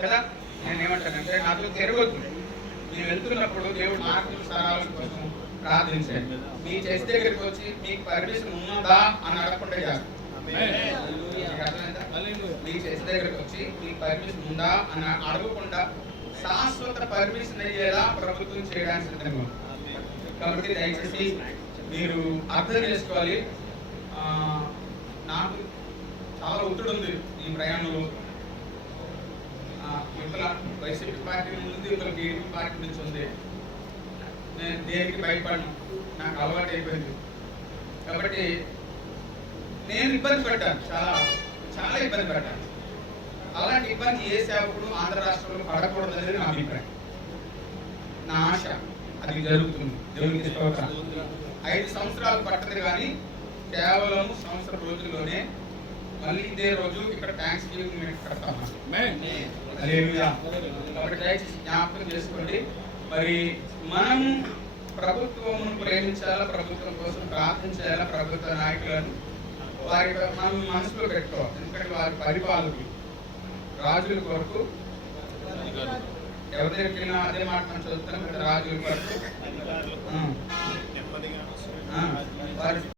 కదా? నేను ఏమంటానంటే నాకు తిరగొద్దు. మీరు వెళ్తున్నప్పుడు దేవుడు మార్గం సరాల కోసం ప్రార్థించండి. మీ చేసి దగ్గరికి వచ్చి మీకు పర్మిషన్ ఉన్నదా అని అడగకుండా చేస్తాను మీ చేసి దగ్గరికి వచ్చి మీకు పర్మిషన్ ఉందా అని అడగకుండా శాశ్వత పర్మిషన్ అయ్యేలా ప్రభుత్వం చేయడానికి సిద్ధంగా కాబట్టి దయచేసి మీరు అర్థం చేసుకోవాలి. నాకు చాలా ఒత్తిడి ఉంది ఈ ప్రయాణంలో. ఇవతల వైసీపీ పార్టీ నుంచి ఉంది ఇవతల టీడీపీ పార్టీ నుంచి ఉంది. నేను దేనికి భయపడను? నాకు అలవాటు అయిపోయింది. కాబట్టి నేను ఇబ్బంది పడ్డాను చాలా చాలా ఇబ్బంది పడ్డాను. అలాంటి ఇబ్బంది ఏ సేవకుడు ఆంధ్ర రాష్ట్రంలో పడకూడదు అనేది నా అభిప్రాయం. నా ఆశ. అది జరుగుతుంది. దేవునికి ఐదు సంవత్సరాలు పట్టదు కానీ కేవలం సంవత్సరం రోజుల్లోనే మళ్ళీ ఇదే రోజు ఇక్కడ థ్యాంక్స్ గివింగ్ కడతాం. కాబట్టి దయచేసి జ్ఞాపకం చేసుకోండి. మరి మనం ప్రభుత్వమును ప్రేమించాలా ప్రభుత్వం కోసం ప్రార్థించాలా ప్రభుత్వ నాయకులను? వారి మనం మనసులో పెట్టుకోవాలి. ఎందుకంటే వారి పరిపాలకులు రాజుల కొరకు ఎవరి దగ్గరికి అదే మాట మనం చదువుతాం రాజుల కొరకు. వారి